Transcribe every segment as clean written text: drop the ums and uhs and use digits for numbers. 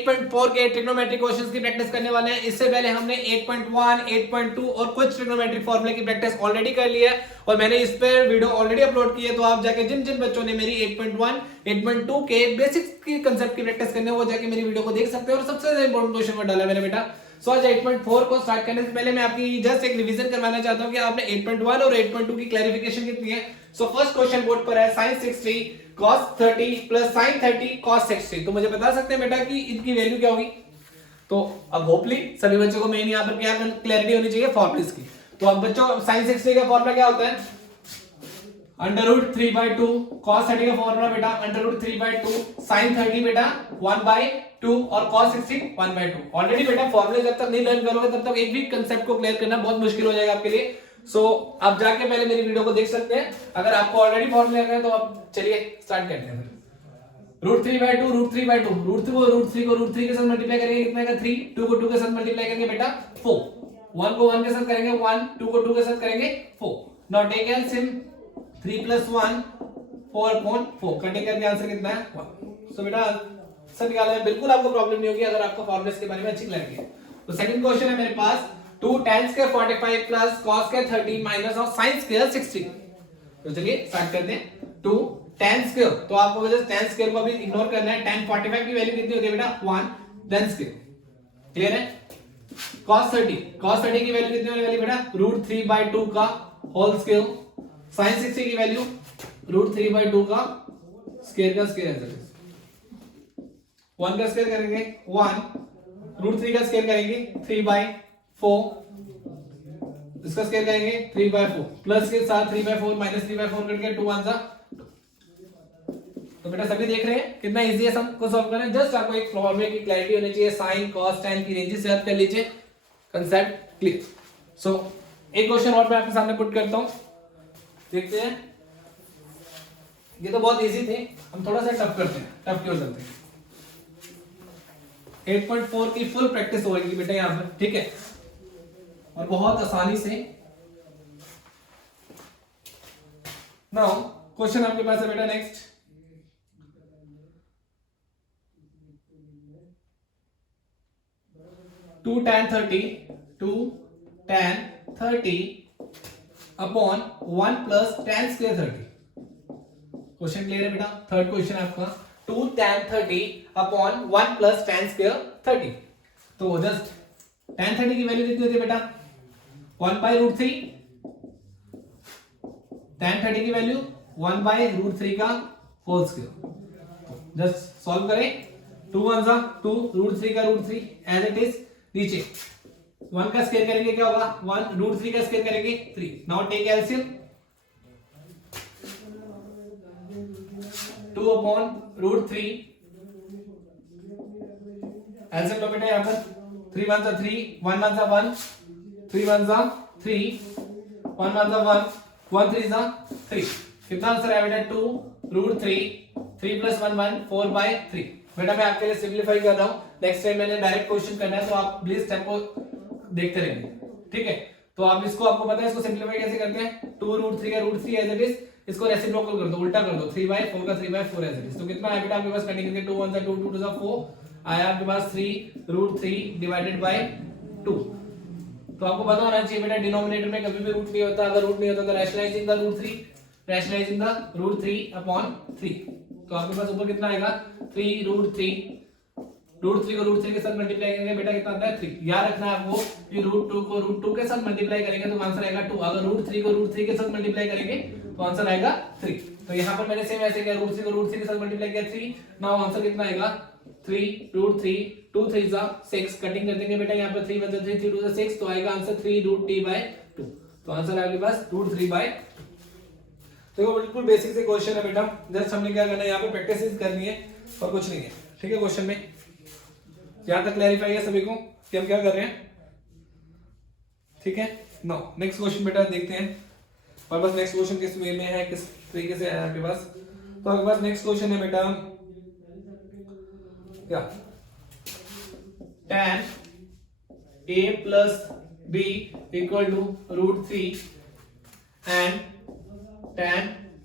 8.4 के trigonometric questions की practice करने वाले हैं। इससे पहले हमने 8.1, 8.2 और कुछ ट्रिग्नोमेट्रिक फॉर्मूले की प्रैक्टिस ऑलरेडी कर ली है और मैंने इस पर वीडियो ऑलरेडी अपलोड की है। तो आप जाके जिन जिन बच्चों ने मेरी 8.1, 8.2 के बेसिक्स की कंसेप्ट की प्रैक्टिस करने वो जाके मेरी वीडियो को देख सकते हैं। और सबसे ज्यादा इंपॉर्टेंट क्वेश्चन में डाला मैंने बेटा। सो आज 8.4 को स्टार्ट करने से पहले मैं आपकी जस्ट एक रिवीजन करवाना चाहता हूं कि आपने 8.1 और 8.2 की क्लैरिफिकेशन कितनी है। सो फर्स्ट क्वेश्चन बोर्ड पर है sin 60 cos 30 plus sin 30 cos 60। तो मुझे बता सकते हैं बेटा कि इनकी वैल्यू क्या होगी। तो अब होपली सभी बच्चों को मेन यहाँ पर क्या क्लैरिटी होनी चाहिए फॉर्मूलेस की। तो अब बच्चों sin 60 का फॉर्मूला क्या होता है, √3/2 cos 30 का फॉर्मूला बेटा √3/2 sin 30 बेटा 1/2 और cos 60 1/2। ऑलरेडी बेटा फॉर्मूले जब तक नहीं लर्न करोगे तब तक एक भी कंसेप्ट को क्लियर करना बहुत मुश्किल हो जाएगा आपके लिए। सो आप जाके पहले मेरी वीडियो को देख सकते हैं। अगर आपको ऑलरेडी फॉर्मूले आ गए तो अब चलिए स्टार्ट करते हैं। √3/2 √3 को √3 के साथ मल्टीप्लाई करेंगे कितना आएगा 3, 2 को 2 के साथ मल्टीप्लाई करेंगे बेटा 4, 1 को 1 के साथ करेंगे 1, 2 को 2 के साथ करेंगे 4। नाउ टेक एलसीएम 3 + 1 4/4 कटिंग करके आंसर कितना है 1। सो बेटा आंसर निकालने में बिल्कुल आपको प्रॉब्लम नहीं होगी अगर आपको फॉर्मूलेस के बारे में अच्छी क्लैरिटी है। तो सेकंड क्वेश्चन है मेरे पास 2 tan square 45 plus cos square 30 minus of sin square 60। तो चलिए स्टार्ट करते हैं। 2 tan square, तो आपको वजह tan square को अभी इग्नोर करना है। tan 45 की वैल्यू कितनी होती है बेटा 1, then square क्लियर है। cos 30 की वैल्यू कितनी होने वाली बेटा √3/2 का होल स्क्वायर। sin 60 की वैल्यू √3/2 का स्क्वायर का स्क्वायर है। 1 का स्क्वायर करेंगे 1, √3 का स्क्वायर करेंगे 3/4, इसका स्क्वायर करेंगे 3/4 प्लस के साथ 3/4 माइनस 3/4 करके 2 1 सा। तो बेटा सभी देख रहे हैं कितना इजी है सम को सॉल्व करना। जस्ट आपको एक फॉर्मूले की क्लैरिटी होनी चाहिए। sin cos tan की रेंजेस याद कर लीजिए, कांसेप्ट क्लियर। सो एक क्वेश्चन और मैं आपके सामने पुट करता हूं, देखते हैं। ये तो बहुत इजी थे, हम थोड़ा सा टफ करते हैं, टफ की ओर चलते हैं। 8.4 की फुल प्रैक्टिस होगी बेटा यहां पर, ठीक है, और बहुत आसानी से। नाउ क्वेश्चन आपके पास है बेटा next 2 tan 30 upon 1 plus tan square 30। Question clear है बेटा। थर्ड क्वेश्चन है आपका 2 tan 30 upon 1 plus tan square 30। तो जस्ट tan 30 की वैल्यू कितनी होती है बेटा 1/√3, tan 30 की वैल्यू 1/√3 का होल स्क्वायर। जस्ट सॉल्व करें 2 1 सा 2, √3 का √3 एज इट इज। नीचे 1 का स्क्वायर करेंगे क्या होगा 1, √3 का स्क्वायर करेंगे 3। नाउ टेक एलसीएम 2/√3 एलसीएम लो बेटा यहां पर 3 1 सा 3, 1 1 सा 1, 3 1 सा 3, 1 1 सा 1, 1 3 सा 3। कितना आंसर है बेटा 2√3, 3 + 1 1 4/3। बेटा मैं आपके लिए सिंपलीफाई कर रहा हूं, नेक्स्ट टाइम मैंने डायरेक्ट क्वेश्चन करना है तो आप प्लीज स्टेप को देखते रहिए, ठीक है। तो आप इसको, आपको पता है इसको सिंपलीफाई कैसे करते हैं 2√3 का √3 एज इट इज, इसको रेसिप्रोकल कर दो, उल्टा कर दो 3/4 का 3/4 एज इट इज। तो कितना है बेटा आपके पास कटिंग करके 2 1 सा 2, 2 2 सा 4 आया आपके पास 3√3 डिवाइडेड बाय 2। तो आपको पता होना चाहिए बेटा डिनोमिनेटर में कभी भी रूट नहीं होता। अगर रूट नहीं होता तो रैशनलाइजिंग द √3 अपॉन 3। तो आपके पास ऊपर कितना आएगा 3√3 को √3 के साथ मल्टीप्लाई करेंगे बेटा कितना आता है 3। याद रखना है आपको कि √2 को √2 के साथ मल्टीप्लाई करेंगे तो आंसर आएगा 2। अगर √3 को √3 के साथ मल्टीप्लाई करेंगे तो आंसर आएगा 3। तो यहाँ पर मैंने सेम ऐसे किया, √3 को √3 के साथ मल्टीप्लाई किया 3। नाउ आंसर कितना आएगा 3√3, 2 3 सा 6 कटिंग कर देंगे बेटा यहाँ पर 3 1 3, 3 2 सा 6। तो आएगा आंसर 3√t/2। तो आंसर है आपके पास √3/2। देखो बिल्कुल बेसिक से क्वेश्चन है बेटा, जस्ट हमने क्या करना है यहाँ पे प्रैक्टिस करनी है और कुछ नहीं है, ठीक है। क्वेश्चन में यहां तक क्लैरिफाई है सभी को कि हम क्या कर रहे हैं, ठीक है। नो नेक्स्ट क्वेश्चन बेटा देखते हैं और बस नेक्स्ट क्वेश्चन किस वे में है, किस तरीके से है आपके पास। तो आपके पास नेक्स्ट क्वेश्चन है बेटा क्या tan a plus b equal to √3 and tan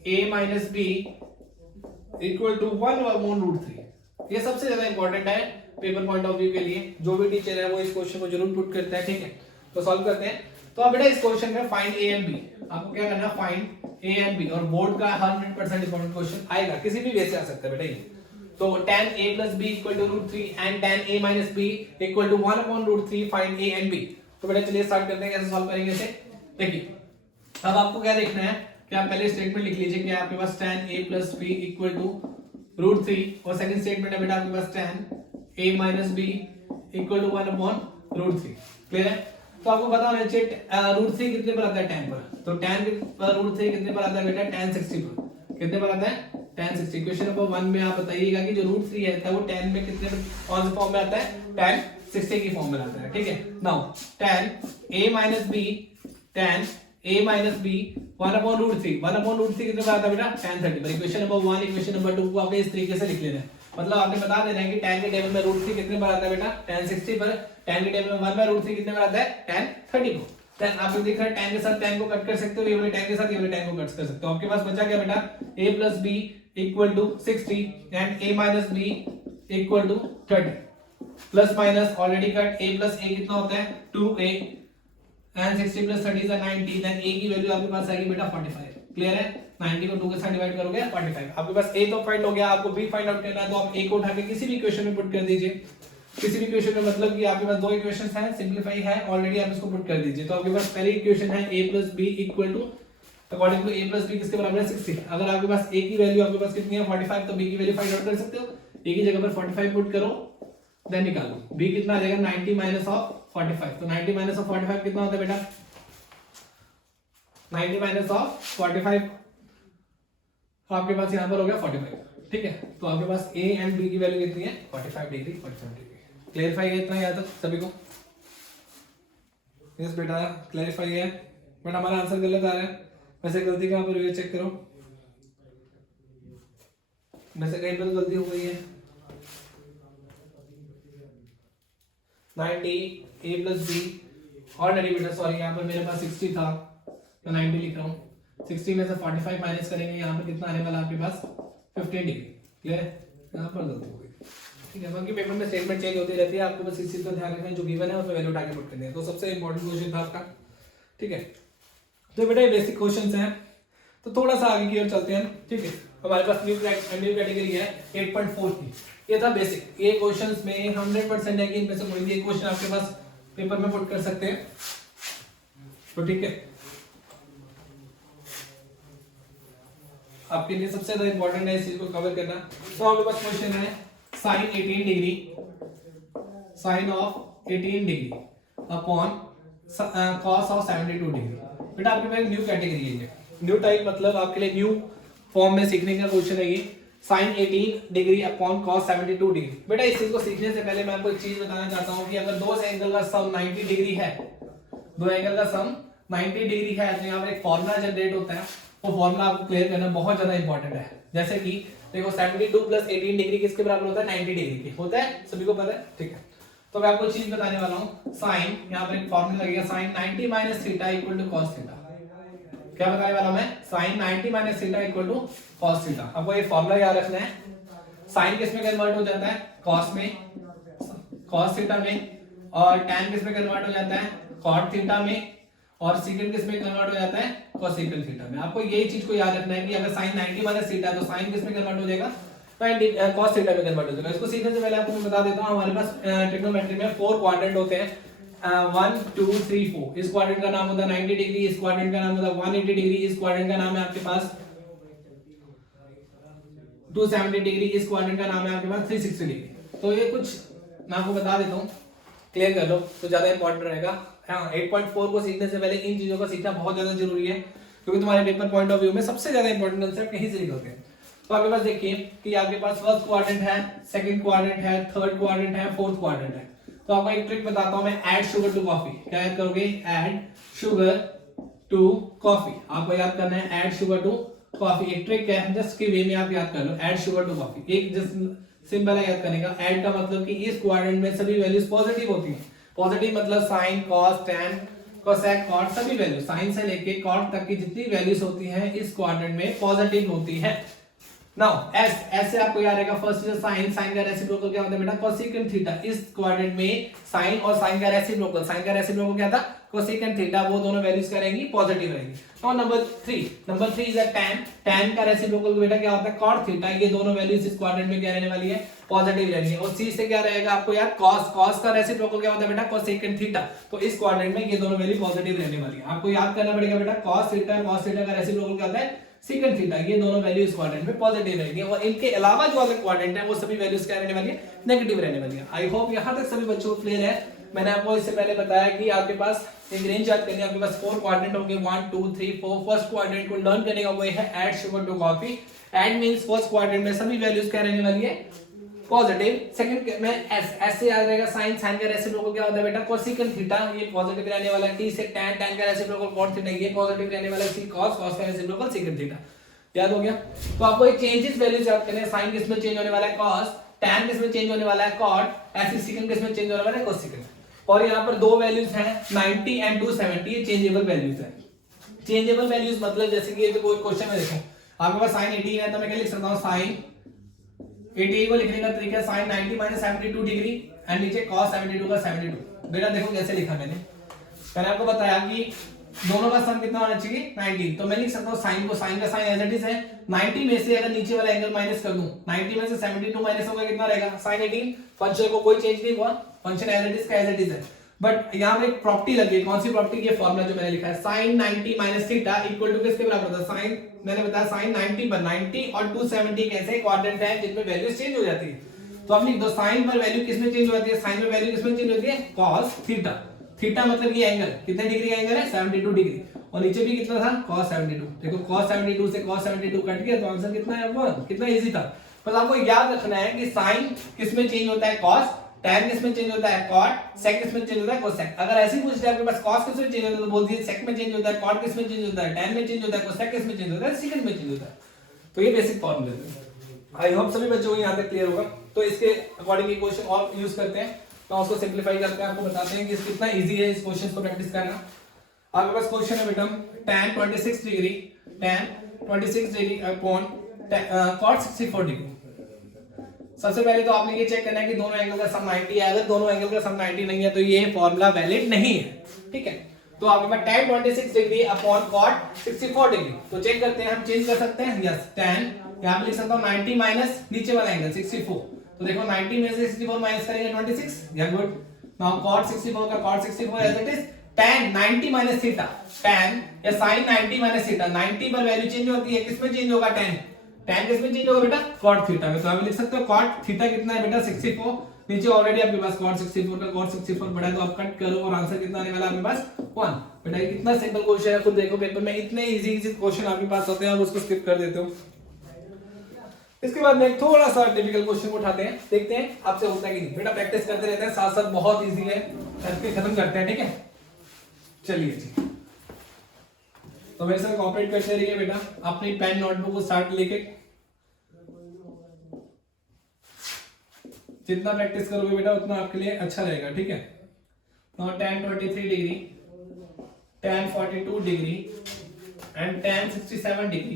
a minus b equal to 1/√3। ये सबसे ज्यादा इंपॉर्टेंट है पेपर पॉइंट ऑफ व्यू के लिए। जो भी टीचर है वो इस क्वेश्चन को जरूर पुट करता है, ठीक है। तो सॉल्व करते हैं। तो अब बेटा इस क्वेश्चन में फाइंड ए एंड बी, आपको क्या करना है, फाइंड ए एंड बी, और बोर्ड का 100% इंपॉर्टेंट क्वेश्चन आएगा, किसी भी वे से आ सकता है बेटा ये। तो tan a plus b equal to root 3 and tan a minus b equal to 1 upon root 3 find a and b। तो बेटा चलिए स्टार्ट करते हैं, कैसे सॉल्व करेंगे इसे। देखिए अब आपको क्या देखना है कि आप पहले स्टेटमेंट लिख लीजिए कि आपके पास tan a plus b equal to root 3, और सेकंड स्टेटमेंट है बेटा आपके पास tan a minus b equal to 1 upon root 3। Clear है। तो आपको पता होना चाहिए रूट 3 कितने पर आता है tan पर, तो tan पर रूट 3 कितने पर आता है बेटा, tan 60 पर। कितने पर आता है, tan 60। क्वेश्चन नंबर 1 में आप बताइएगा कि जो रूट 3 है वो tan में कितने कौन से फॉर्म में आता है, tan 60 की फॉर्म में आता है, ठीक है। Now tan a minus b 1 upon root 3, 1 upon root 3 कितने पर आता है बेटा, tan 30 पर। इक्वेशन नंबर 1 इक्वेशन नंबर 2 को आपने इस तरीके से लिख लेना है, मतलब आपने बता देना है कि tan के टेबल में रूट 3 कितने पर आता है बेटा, tan 60 पर। tan के टेबल में 1 बाय रूट 3 कितने पर आता है, tan 30 को। tan आप देख रहे हैं tan के साथ tan को कट कर सकते हो, ये वाले tan के साथ ये वाले tan को कट कर सकते हो। आपके पास बचा क्या बेटा, a plus b equal to 60 and a minus b equal to 30, plus minus already cut, a plus a कितना होता है 2a and 60 plus 30 is 90, then a की वैल्यू आपके पास आएगी बेटा 45। क्लियर है। 90 को 2 के साथ डिवाइड करोगे 45। आपके पास a तो फाइंड हो गया, आपको b फाइंड आउट करना है, तो आप a को उठा के किसी भी इक्वेशन में पुट कर दीजिए। किसी भी इक्वेशन में मतलब कि आपके पास दो इक्वेशंस हैं, सिंपलीफाई है ऑलरेडी, आप इसको पुट कर दीजिए। तो आपके पास पहली इक्वेशन है a plus b equal to, according to a plus b किसके बराबर है 60। अगर आपके पास a की वैल्यू आपके पास कितनी है 45, तो b की वैल्यू फाइंड आउट कर सकते हो। a की जगह पर 45 पुट करो, देन निकालो b कितना आ जाएगा 90 माइनस ऑफ 45। तो 90 माइनस ऑफ 45 कितना होता है बेटा, 90 माइनस ऑफ 45 आपके पास यहां पर हो गया 45, ठीक है। तो आपके पास a एंड b की वैल्यू कितनी है 45 डिग्री 45 डिग्री। क्लियरफाई है इतना याद तक सभी को, यस बेटा क्लियरफाई है। बट हमारा आंसर गलत आ रहा है, वैसे गलती कहां पर हुई है चेक करो, वैसे कहीं पर गलती हो गई है। 90 a plus b और नहीं बेटा सॉरी, यहाँ पर मेरे पास 60 था तो 90 लिख रहा हूँ। 60 में से 45 माइनस करेंगे, यहाँ पर कितना आने वाला आपके पास 15 डिग्री। क्लियर है, यहाँ पर गलती हो गई, ठीक है। बाकी पेपर में स्टेटमेंट चेंज होती रहती है, आपको बस इस चीज का ध्यान रखना है, जो गिवन है उसमें वैल्यू उठा के पुट करनी है। तो सबसे इंपॉर्टेंट क्वेश्चन था आपका, ठीक है। तो बेटा ये बेसिक क्वेश्चंस हैं, तो थोड़ा सा आगे की ओर चलते हैं, ठीक है। हमारे पास न्यू कैटेगरी है 8.4 की, ये था बेसिक। ये क्वेश्चंस में 100% है कि इनमें से कोई भी एक क्वेश्चन आपके पास पेपर में पुट कर सकते हैं, तो ठीक है। आपके लिए सबसे ज्यादा इंपॉर्टेंट है इस चीज को कवर करना। तो आपके पास क्वेश्चन है sine 18 degree, sine of 18 degree upon cos of 72 degree. बेटा आपके पास न्यू कैटेगरी है, न्यू टाइप मतलब आपके लिए न्यू फॉर्म में सीखने का क्वेश्चन है ये, sine 18 degree upon cos 72 degree. बेटा इस चीज को सीखने से पहले मैं आपको एक चीज बताना चाहता हूं कि अगर दो एंगल का सम 90 डिग्री है, दो एंगल का सम 90 डिग्री है, तो यहाँ पर एक फॉर्मूला जनरेट होता है, वो फॉर्मूला आपको क्लियर करना बहुत ज्यादा इंपॉर्टेंट है। जैसे कि देखो 72 प्लस 18 डिग्री किसके बराबर होता है 90 डिग्री के, होता है, सभी को पता है, ठीक है। तो मैं आपको चीज बताने वाला हूँ, साइन यहाँ पर एक फॉर्मूला लगेगा, sine 90 minus theta equal to cos theta. क्या बताने वाला मैं, sine 90 minus theta equal to cos theta. आपको ये फॉर्मूला याद रखना है। साइन किस में कन्वर्ट हो जाता है, कॉस में, कॉस थीटा में, और टैन किस में कन्वर्ट हो जाता है, कॉट थीटा में, और सीकेंट किस में कन्वर्ट हो जाता है, कोसेकेंट थीटा में। आपको यही चीज को याद रखना है कि अगर साइन 90 माइनस थीटा तो साइन किस में कन्वर्ट हो जाएगा, कॉस थीटा में कन्वर्ट हो जाएगा। इसको सीखने से पहले आपको मैं बता देता हूं, हमारे पास ट्रिग्नोमेट्री में 4 क्वाड्रेंट होते हैं, 1 2 3 4। इस क्वाड्रेंट का नाम होता है 90 डिग्री, इस क्वाड्रेंट का नाम होता है 180 डिग्री, इस क्वाड्रेंट का नाम है आपके पास 270 डिग्री, इस क्वाड्रेंट का नाम है आपके पास 360 डिग्री। तो ये कुछ मैं आपको बता देता हूँ, क्लियर कर लो तो ज्यादा इंपॉर्टेंट रहेगा। हाँ 8.4 को सीखने से पहले इन चीजों का सीखना बहुत ज्यादा जरूरी है, क्योंकि तुम्हारे पेपर पॉइंट ऑफ व्यू में सबसे ज्यादा इंपॉर्टेंट आंसर कहीं से निकलते हैं। तो आपके पास देखिए कि आपके पास फर्स्ट क्वाड्रेंट है, सेकंड क्वाड्रेंट है, थर्ड क्वाड्रेंट है, फोर्थ क्वाड्रेंट है। तो आपको एक ट्रिक बताता हूं मैं, ऐड शुगर टू कॉफी। क्या याद करोगे, ऐड शुगर टू कॉफी। आपको याद करना है ऐड शुगर टू कॉफी। एक ट्रिक है, जस्ट के वे में आप याद कर लो, ऐड शुगर टू कॉफी। एक जस्ट सिंपल है याद करने का। ऐड का मतलब कि इस क्वाड्रेंट में सभी वैल्यूज पॉजिटिव होती हैं। पॉजिटिव मतलब sine, cos, tan, cosec, cot, सभी वैल्यू साइन से लेके कॉट तक की जितनी वैल्यूज होती हैं इस क्वाड्रेंट में पॉजिटिव होती है। नाउ ऐसे आपको याद रहेगा, फर्स्ट इज साइन, साइन का रेसिप्रोकल क्या होता है बेटा, कोसेकेंट थीटा। इस क्वाड्रेंट में साइन और साइन का रेसिप्रोकल, साइन का रेसिप्रोकल क्या था, कोसेकेंट थीटा, वो दोनों वैल्यूज क्या रहेंगी, पॉजिटिव रहेंगी। Now number 3 is a tan, tan का रेसिप्रोकल बेटा क्या होता है, cot थीटा। ये दोनों वैल्यूज इस क्वाड्रेंट में क्या रहने वाली है, पॉजिटिव रहेंगी। और सी से क्या रहेगा आपको यार, cos, cos का रेसिप्रोकल क्या होता है बेटा, कोसेकेंट थीटा। तो इस क्वाड्रेंट में ये दोनों वैल्यू पॉजिटिव रहने वाली है। आपको याद करना पड़ेगा बेटा, cos थीटा का रेसिप्रोकल क्या होता है, सेकंड थीटा। ये दोनों वैल्यू इस क्वाड्रेंट में पॉजिटिव रहेंगे और इनके अलावा जो अलग क्वाड्रेंट है वो सभी वैल्यूज क्या रहने वाली है, नेगेटिव रहने वाली है। आई होप यहां तक सभी बच्चों को क्लियर है। मैंने आपको इससे पहले बताया कि आपके पास एक रेंज याद करनी है, आपके पास 4 क्वाड्रेंट होंगे, 1 2 3 4। फर्स्ट क्वाड्रेंट को लर्न करने का वो है add sugar to coffee. Add means first quadrant में सभी वैल्यूज क्या रहने वाली है, पॉजिटिव। सेकंड में ऐसे याद रहेगा, साइन, साइन का रेसिप्रोकल क्या होता है बेटा, कोसेकेंट थीटा, ये पॉजिटिव रहने वाला है। टी से tan, tan का रेसिप्रोकल cot थीटा, ये पॉजिटिव रहने वाला है। सी cos, cos का रेसिप्रोकल सेकंड थीटा। याद हो गया। तो आपको एक चेंजेस वैल्यूज याद करने हैं, साइन किस में चेंज होने वाला है, cos, tan किस में चेंज होने वाला है, cot, ऐसे सेकंड किस में चेंज होने वाला है, कोसेकेंट। और यहाँ पर दो वैल्यूज हैं 90 एंड 270, ये चेंजेबल वैल्यूज है। चेंजेबल वैल्यूज मतलब जैसे कि ये कोई क्वेश्चन में देखो, आपके पास sin 18 है तो मैं क्या लिख सकता हूँ, sin 18 को लिखने का तरीका sin 90 माइनस 72 डिग्री एंड नीचे cos 72 का 72। बेटा देखो कैसे लिखा मैंने आपको बताया कि दोनों का सम कितना होना चाहिए, 90। तो मैं लिख सकता हूँ साइन को, साइन का साइन एज इट इज है। 90 में से अगर नीचे वाला एंगल माइनस कर दूं, 90 में से 72 माइनस होगा, कितना रहेगा, sin 18। फंक्शन को कोई चेंज नहीं हुआ, फंक्शन एज इट इज का एज इट इज है। बट यहाँ पे एक प्रॉपर्टी लगी है, कौन सी प्रॉपर्टी, ये फॉर्मूला जो मैंने लिखा है, sin 90 minus theta equal to किसके बराबर होता है, sin, मैंने बताया sin 90 पर 90 और 270 कैसे क्वाड्रेंट है जिनमें वैल्यू चेंज हो जाती है। तो आप लिख दो sin पर वैल्यू किसमें चेंज हो जाती है, sin में वैल्यू किसमें चेंज होती है, cos थीटा। थीटा मतलब ये एंगल कितने डिग्री का एंगल है, 72 डिग्री। और नीचे भी कितना था, cos 72। देखो cos 72 से cos 72 कट गया तो आंसर कितना है, 1। कितना इजी था। बस आपको याद रखना है कि sin किसमें चेंज होता है, cos, tan किसमें चेंज होता है, cot, sec किसमें चेंज होता है, cosec। अगर ऐसे ही पूछ ले आपके पास cos किसमें चेंज होता है तो बोल दिए sec में चेंज होता है, cot किसमें चेंज होता है, tan में चेंज होता है, cosec किसमें चेंज होता है, secant में चेंज होता है। तो ये बेसिक फॉर्मूले थे। आई होप सभी बच्चों को यहां तक क्लियर होगा। तो इसके अकॉर्डिंग ये क्वेश्चन और यूज करते हैं, तो उसको सिंपलीफाई करके आपको बताते हैं कि कितना इजी है इस क्वेश्चन को प्रैक्टिस करना। आपके पास क्वेश्चन है बेटा, tan 26 degree upon cot 64 degree. सबसे पहले तो आपने ये चेक करना है कि दोनों एंगल का सम 90 है। अगर दोनों एंगल का सम 90 नहीं है तो ये फॉर्मूला वैलिड नहीं है, ठीक है। तो आपके पास tan 26 degree upon cot 64 degree, तो चेक करते हैं, हम चेंज कर सकते हैं। यस, tan यहाँ पे लिख सकता हूँ 90 माइनस नीचे वाला एंगल 64। तो देखो 90 में से 64 माइनस करेंगे 26, या गुड। नाउ cot 64 का cot 64 as it is tan 90 minus theta, tan या sin 90 माइनस थीटा। 90 पर वैल्यू चेंज होती है, किसमें चेंज होगा, tan किसमें चेंज होगा बेटा, cot थीटा में। तो आप लिख सकते हो cot थीटा कितना है बेटा, 64। नीचे ऑलरेडी आपके पास cot 64 का cot 64 बड़ा है, तो आप कट करो और आंसर कितना आने वाला है आपके पास, 1। बेटा ये कितना सिंपल क्वेश्चन है, खुद देखो पेपर में इतने इजी क्वेश्चन आपके पास होते हैं, आप उसको स्किप कर देते हो। इसके बाद में थोड़ा सा डिफिकल्ट क्वेश्चन को उठाते हैं, देखते हैं आपसे होता है कि नहीं। बेटा प्रैक्टिस करते रहते हैं साथ साथ, बहुत इजी है, करके खत्म करते हैं, ठीक है। चलिए जी, तो मेरे साथ कोऑपरेट करते रहिए बेटा, अपनी पेन नोटबुक को साथ लेके जितना प्रैक्टिस करोगे बेटा उतना आपके लिए अच्छा रहेगा, ठीक है। Now tan 23 degree, tan 42 degree and tan 67 degree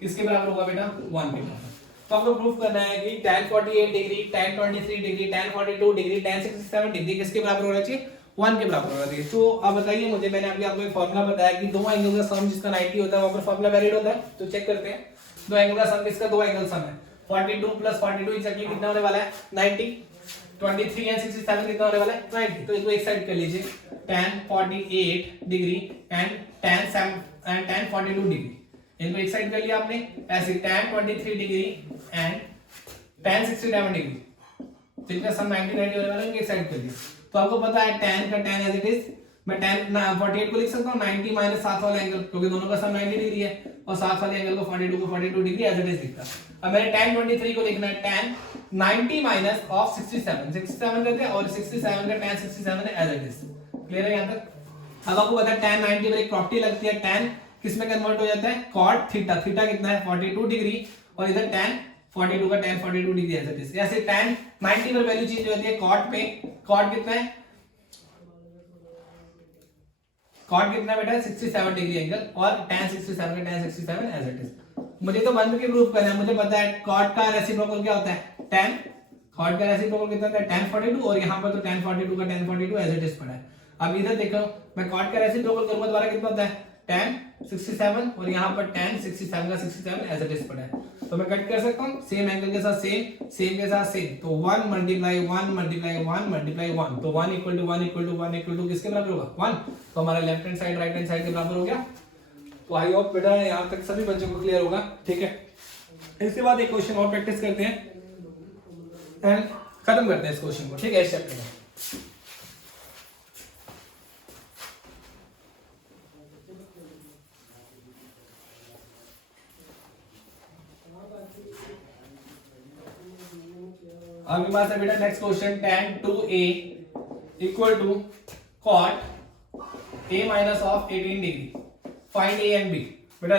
किसके बराबर होगा बेटा, 1 के बराबर। तो आपको प्रूफ करना है कि tan 48 degree, tan 23 degree, tan 42 degree, tan 67 degree किसके बराबर होना चाहिए, 1 के बराबर होना चाहिए। तो अब बताइए मुझे, मैंने आपको एक फॉर्मूला बताया कि दो एंगल का सम जिसका 90 होता है वहां पर फॉर्मूला वैलिड होता है। तो चेक करते हैं, दो एंगल का सम किसका, दो एंगल सम है। 42 प्लस 42 एग्जैक्टली कितना होने वाला है, 90। 23 एंड 67 कितना होने वाला है, 90। तो इसको एक साइड कर लीजिए, tan 48 degree and tan 42 degree, इनको एक साइड कर लिया आपने। ऐसे tan 23 degree and tan 67 degree, तो इनका सम 90 होने वाला है, इनको एक साइड कर लिया। तो आपको पता है tan का tan एज इट इज, मैं tan 48 को लिख सकता हूँ 90 माइनस साथ वाला एंगल, क्योंकि दोनों का सम 90 डिग्री है, और साथ वाले एंगल को 42 डिग्री एज इट इज लिखता। अब मैंने tan 23 को लिखना है tan 90 माइनस ऑफ 67 करते हैं, और 67 का tan 67 है एज इट इज। क्लियर है यहाँ तक। अब आपको पता है tan 90 पर एक प्रॉपर्टी लगती है, tan किसमें कन्वर्ट हो जाता है, cot थीटा। थीटा कितना है, 42 डिग्री, और इधर tan 42 का tan 42 degree as it is. ऐसे tan 90 पर वैल्यू चेंज होती है cot पे, cot कितना है, cot कितना बेटा, 67 डिग्री एंगल, और tan 67 का tan 67 एज इट इज। मुझे तो 1 की प्रूफ करना है, मुझे पता है कॉट का रेसिप्रोकल क्या होता है tan, कॉट का रेसिप्रोकल कितना होता है tan 42, और यहाँ पर तो tan 42 का tan 42 एज इट इज पड़ा है। अब इधर देखो मैं कॉट का रेसिप्रोकल करूंगा दोबारा कितना होता है tan 67, और यहाँ पर tan 67 का 67 एज इट इज पड़ा है। तो मैं कट कर सकता हूँ सेम एंगल के साथ सेम, सेम के साथ सेम, तो 1 मल्टीप्लाई 1 मल्टीप्लाई 1 मल्टीप्लाई 1, तो 1 equal to 1 equal to 1 equal to किसके बराबर होगा 1, तो हमारा left hand side right hand side के बराबर हो गया। तो आई होप बेटा यहाँ तक सभी बच्चों को क्लियर होगा, ठीक है। इसके बाद एक क्वेश्चन और प्रैक्टिस करते हैं एंड खत्म करते हैं इस क्वेश्चन को, ठीक है, इस चैप्टर में। आपके पास है बेटा next question tan 2a equal to cot a minus of 18 degree, find a and b। बेटा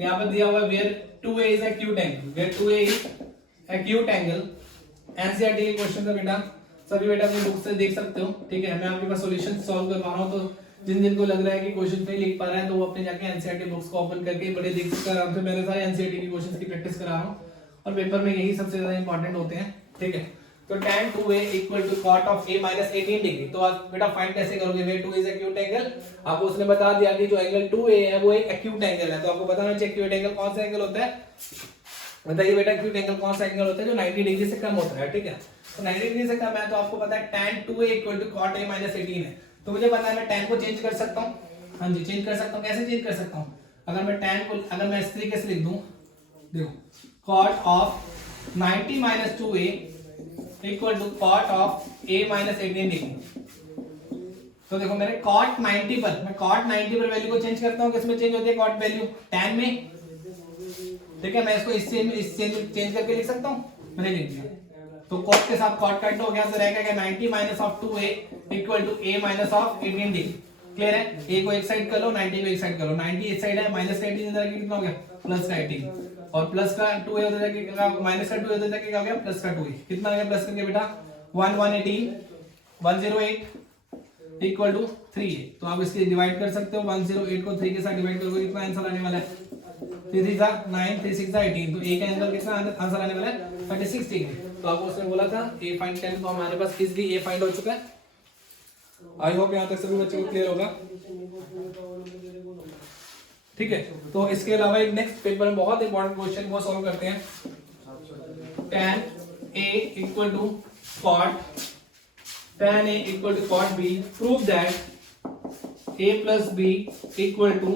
यहाँ पर दिया हुआ है where 2a is acute angle, where 2a is acute angle, NCERT के क्वेश्चन है बेटा, सभी बेटा अपनी बुक से देख सकते हो, ठीक है। मैं आपके पास सॉल्यूशन सॉल्व करवा रहा हूँ, तो जिन जिन को लग रहा है कि क्वेश्चन नहीं लिख पा रहा है तो वो अपने जाके एनसीईआरटी बुक्स को ओपन करके बड़े देख सकते हैं आराम से। मैंने सारे एनसीईआरटी के क्वेश्चंस की प्रैक्टिस करा रहा हूँ और पेपर में यही सबसे ज्यादा इंपॉर्टेंट होते हैं, ठीक है। तो tan 2a equal to cot of a minus 18 degree, तो आप बेटा फाइंड कैसे करोगे, वे 2 इज एक्यूट एंगल। आपको उसने बता दिया कि जो एंगल 2a है वो एक एक्यूट एंगल है, तो आपको बताना चाहिए एक्यूट एंगल कौन सा एंगल होता है। बताइए बेटा एक्यूट एंगल कौन सा एंगल होता है जो 90 डिग्री से कम होता है, ठीक है। तो 90 डिग्री से कम है तो आपको पता है tan 2a equal to cot a minus 18 है, तो मुझे पता है मैं tan को चेंज कर सकता हूँ। हाँ जी चेंज कर सकता हूँ, कैसे चेंज कर सकता हूँ, अगर मैं tan को अगर मैं इस तरीके से लिख दूं, देखो cot of 90 minus 2a equal to cot of a minus 18 degree. तो देखो मैंने cot 90 पर, मैं cot 90 पर वैल्यू को चेंज करता हूँ, किसमें चेंज होती है cot वैल्यू tan में, ठीक है। मैं इसको इससे चेंज करके लिख सकता हूँ, मैंने लिख दिया। तो cot के साथ cot कट हो गया तो रहेगा क्या 90 minus of 2a equal to a minus of 18 degree. Clear है, a को एक साइड कर लो 90 को एक साइड कर लो, 90 इस साइड है माइनस का 18 इधर कितना हो गया प्लस का 18, और प्लस का 2a उधर जाके माइनस का 2 उधर जाके क्या हो गया प्लस का 2a, कितना आ गया प्लस करके बेटा 118 इक्वल टू 3a। तो आप इसके डिवाइड कर सकते हो, 108 को 3 के साथ डिवाइड करोगे कितना आंसर आने वाला है 3 3 9 3 6 18, तो a का एंगल कितना आंसर आने वाला है 36 डिग्री। तो आपको उसने बोला था a फाइंड करने, तो हमारे पास इजीली a फाइंड हो चुका है। आई होप यहाँ तक सभी बच्चों को क्लियर होगा, ठीक है। तो इसके अलावा एक नेक्स्ट पेपर में बहुत इंपॉर्टेंट क्वेश्चन वो सॉल्व करते हैं। tan a equal to cot b, prove that a plus b equal to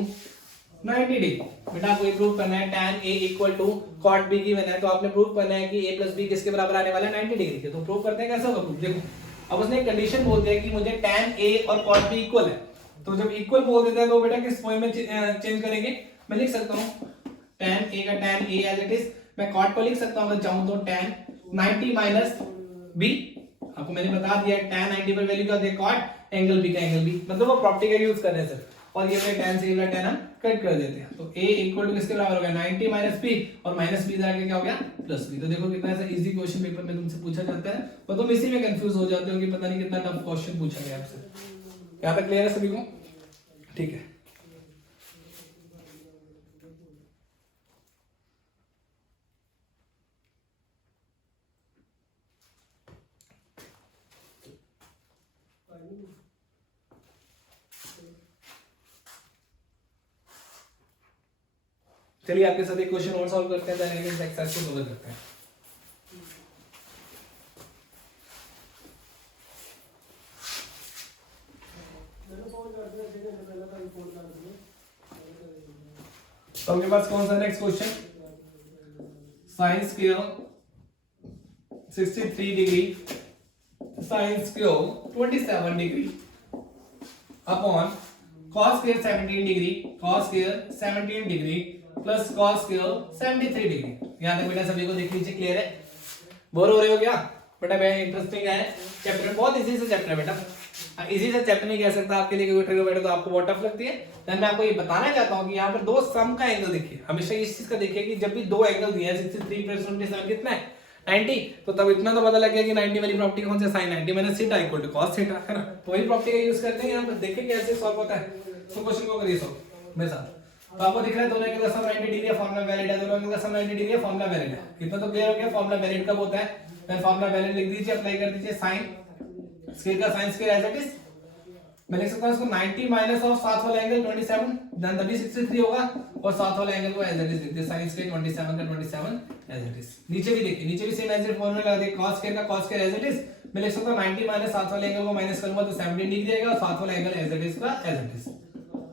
90 degree. बेटा आपको प्रूव करना है tan a equal to cot b की बना है, तो आपने प्रूव करना है कि a प्लस b किसके बराबर आने वाला है 90 डिग्री के। तो प्रूव करते हैं कैसे होगा प्रूफ, देखो अब उसने एक कंडीशन बोल दिया कि मुझे tan a और cot b इक्वल है, तो जब इक्वल बोल देता है तो बेटा किस फॉर्म में चेंज करेंगे, मैं लिख सकता हूँ tan a का tan a as it is, मैं cot को लिख सकता हूँ अगर चाहूँ तो tan 90 माइनस b। आपको मैंने बता दिया tan 90 पर वैल्यू क्या होती है cot एंगल b का एंगल b, मतलब वो प्रॉपर्टी का यूज कर रहे हैं सर, और ये अपने tan से वाला tan हम कट कर देते हैं। तो a इक्वल टू किसके बराबर हो गया 90 माइनस b, और माइनस b इधर आके क्या हो गया प्लस b। तो देखो कितना ऐसा इजी क्वेश्चन पेपर में तुमसे पूछा जाता है और तुम इसी में कंफ्यूज हो जाते हो कि पता नहीं कितना टफ क्वेश्चन पूछा गया आपसे। यहाँ तक क्लियर है सभी को, ठीक है। चलिए आपके साथ एक क्वेश्चन और सॉल्व करते हैं, देन नेक्स्ट एक्सरसाइज को कवर करते हैं। तो आपके पास कौन सा next question, sine square 63 degree sine square 27 degree upon cos square 17 degree cos square 17 degree plus cos square 73 degree. यहाँ तक बेटा सभी को देख लीजिए, क्लियर है, बोर हो रहे हो क्या बेटा, very इंटरेस्टिंग है चैप्टर, बहुत इजी से चैप्टर है बेटा, इजी से चैप्टर नहीं कह सकता आपके लिए क्योंकि ट्रिगर बेटा तो आपको बहुत टफ लगती है। देन मैं आपको ये बताना चाहता हूँ कि यहाँ पर दो सम का एंगल देखिए, हमेशा इस चीज का देखिए कि जब भी दो एंगल दिए हैं 63 प्लस 27 कितना है 90, तो तब इतना तो पता लग गया कि 90 वाली प्रॉपर्टी कौन सी, sin 90 minus theta equal to cos theta, है ना। तो वही प्रॉपर्टी का यूज करते हैं यहाँ पर, देखिए कैसे सॉल्व होता है। तो क्वेश्चन को करिए सॉल्व मेरे साथ। तो आपको दिख रहा है दोनों एंगल का सम 90 डिग्री है, फार्मूला वैलिड है, दोनों एंगल का सम 90 डिग्री है, फार्मूला वैलिड है। इतना तो क्लियर हो गया। फार्मूला वैलिड कब होता है? मैं फार्मूला वैलिड लिख दीजिए, अप्लाई कर दीजिए। साइन स्क्वायर का sine square as it is, मैं लिख सकता हूं इसको 90 माइनस ऑफ साथ वाला एंगल 27, देन तभी 63 होगा, और साथ वाला एंगल को एज इट इज लिख दे, साइन स्क्वायर 27 का 27 एज इट इज। नीचे भी देखिए, नीचे भी सेम एज इट फॉर्मूला लगा दे, cos स्क्वायर का cos square as it is, मैं लिख सकता हूं 90 माइनस साथ वाले एंगल को माइनस करूंगा तो 70 डिग्री आएगा, और साथ वाला एंगल एज इट इज का एज इट इज।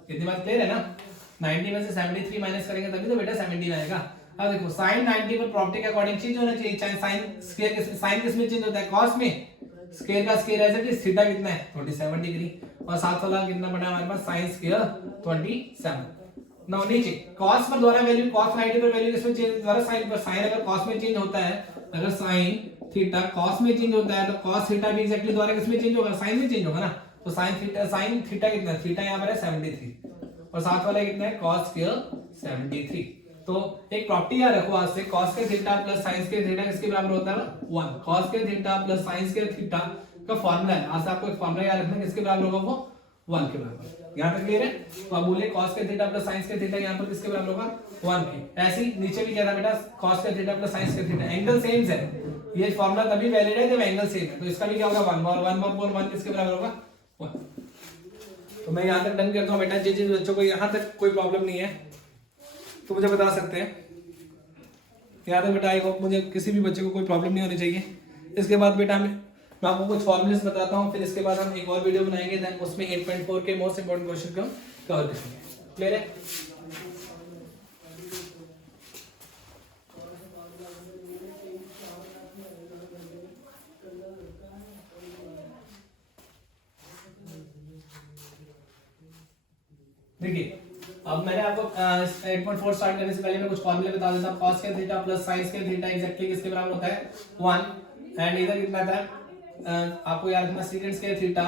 इतनी बात क्लियर है ना? 90 में से 73 माइनस करेंगे तभी तो बेटा 17 आएगा। अब देखो sin 90 पर प्रॉपर्टी के अकॉर्डिंग चेंज होना चाहिए, चाहे sin स्क्वायर sin किस में चेंज होता है? cos में। स्क्वायर का square as it is, theta कितना है? 27 डिग्री, और साथ वाला कितना बना हमारे पास? sin square 27। नाउ नीचे cos पर द्वारा वैल्यू, cos 90 पर वैल्यू किसमें चेंज? द्वारा sin पर। sin अगर cos में चेंज होता है, अगर sin थीटा cos में चेंज होता है तो cos थीटा भी एग्जैक्टली द्वारा किसमें चेंज होगा? sin में चेंज होगा ना। तो sin थीटा कितना है? थीटा यहां पर है 73, और साथ वाला कितना है? cos square 73। तो एक प्रॉपर्टी याद रखो आज से, cos square theta plus sin square theta किसके बराबर होता है? 1। cos square theta plus sin square theta का फार्मूला है, आज से आपको एक फार्मूला याद रखना है, किसके बराबर होगा? वो 1 के बराबर। यहां तक क्लियर है? तो अब बोले cos square theta plus sin square theta यहां पर किसके बराबर होगा? 1 के। ऐसे ही नीचे भी क्या था बेटा? cos square theta plus sin square theta, angle same है, ये फार्मूला तभी वैलिड है जब एंगल सेम है, तो इसका भी क्या होगा? 1, और 1/1 किसके बराबर होगा? 1। तो मैं यहाँ तक डन करता हूँ बेटा। जिन बच्चों को यहाँ तक कोई प्रॉब्लम नहीं है तो मुझे बता सकते हैं। यहाँ तक बेटा आई होप मुझे किसी भी बच्चे को कोई प्रॉब्लम नहीं होनी चाहिए। इसके बाद बेटा मैं आपको कुछ फॉर्मुलेस बताता हूँ, फिर इसके बाद हम एक और वीडियो बनाएंगे, देन उसमें 8.4 के मोस्ट इंपोर्टेंट क्वेश्चन को कवर करेंगे। क्लियर है? देखिए अब मैंने आपको 8.4 स्टार्ट करने से पहले मैं कुछ फॉर्मूले बता देता हूं। cos square theta plus sin square theta exactly किसके बराबर होता है? 1। एंड इधर कितना था? आपको याद रखना secant square theta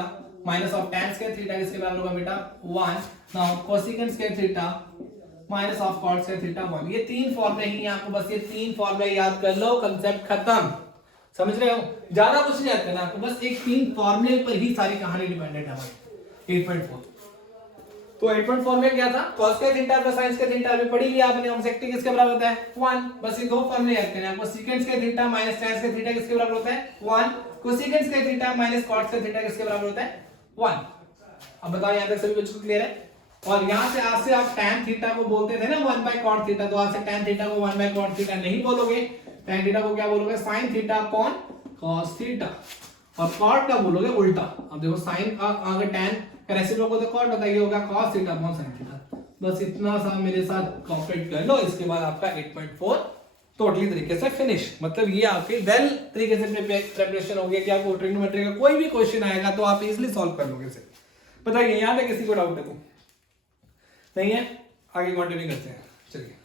minus of tan square theta किसके बराबर होगा बेटा? 1। Now cosecant square theta minus of cot square theta 1। ये तीन फॉर्मूले ही हैं, आपको बस ये तीन फॉर्मूले याद कर लो, कांसेप्ट खत्म। समझ रहे हो? ज्यादा कुछ नहीं याद करना आपको, बस एक तीन फॉर्मूले पर ही सारी कहानी डिपेंडेंट है हमारी। 8.4 तो 8.4 में क्या था? cos square theta plus sin square theta अभी पढ़ी लिया आपने, ऑब्जेक्टिव किसके बराबर होता है? 1। बस ये दो फॉर्मूले याद करने हैं आपको। secant square theta minus tan square theta किसके बराबर होता है? 1। cosecant square theta minus cot square theta किसके बराबर होता है? 1। अब बताओ यहां तक सभी बच्चों को क्लियर है? और यहां से आज से आप tan थीटा को बोलते थे ना 1/cot थीटा, तो आज से tan थीटा को 1/cot थीटा नहीं बोलोगे, tan थीटा को क्या बोलोगे? sin theta upon cos theta, और cot का बोलोगे उल्टा। अब देखो sin का अगर tan का रेसिप्रोकल होता है cot होता है, ये होगा cos theta upon sin theta. बस इतना सा मेरे साथ कॉपरेट कर लो, इसके बाद आपका 8.4 टोटली तरीके से फिनिश। मतलब ये आपके वेल तरीके से प्रिपरेशन हो गया कि आपको ट्रिग्नोमेट्री का कोई भी क्वेश्चन आएगा तो आप इजीली सॉल्व कर लोगे इसे। बताइए यहां पे किसी को डाउट है तो? नहीं है? आगे कंटिन्यू करते हैं, चलिए।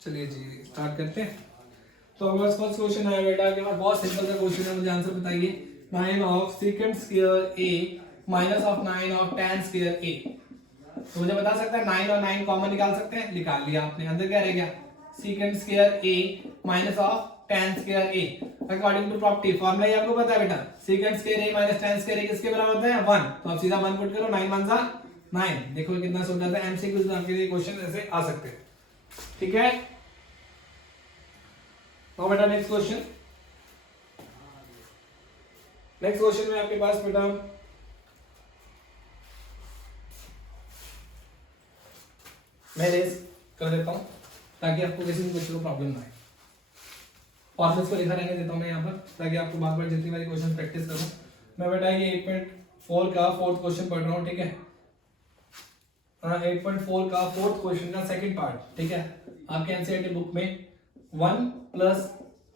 चलिए जी स्टार्ट करते हैं। तो हमारे पास फर्स्ट क्वेश्चन आया बेटा कि बहुत सिंपल सा क्वेश्चन है, मुझे आंसर बताइए। 9 of secant square a minus of 9 of tan square a। तो मुझे बता सकता है 9 और 9 कॉमन निकाल सकते हैं? निकाल लिया आपने। अंदर क्या रह गया? secant square a minus of tan square a according to property. Formula ये आपको पता है बेटा, secant square a minus tan square a किसके बराबर होता है? 1। तो आप सीधा 1 पुट करो, 9 1 जा 9। देखो कितना छोटा सा एमसीक्यू में आपके लिए क्वेश्चन ऐसे आ सकते हैं। ठीक है? नाउ बेटा नेक्स्ट क्वेश्चन। नेक्स्ट क्वेश्चन में आपके पास बेटा मैं रेस कर देता हूं ताकि आपको किसी भी बच्चे को प्रॉब्लम ना आए। फॉर्मुलेस को लिखा रहने देता हूं मैं यहाँ पर ताकि आपको बार बार जितनी बार क्वेश्चन प्रैक्टिस करूं। मैं बेटा ये 8.4 का फोर्थ क्वेश्चन पढ़ रहा हूँ। ठीक है? 8.4 का फोर्थ क्वेश्चन का सेकंड पार्ट। ठीक है? आपके एनसीईआरटी बुक में 1 plus